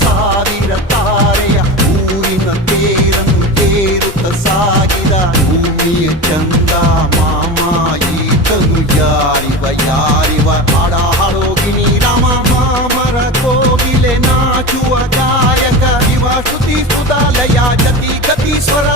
ಸಾವಿರ ತಾರೆಯ ಊರಿನ ತೇರನ್ನು ತೇರುತ್ತ ಸಾಗಿದ ಭೂಮಿಯ ಚಂದ ಮಾಮ ಈತನು ಯಾರಿವ ಯಾರಿವ ಹಾಡ ಹಾಡೋಗಿನಿ ರಾಮ ಮಾಮರ ಕೋಗಿಲೆ ನಾಚುವ ಗಾಯಕ ಶಿವ ಶ್ರುತಿ ಸುಧಾಲಯ ಜತಿ ಗತಿ ಸ್ವರ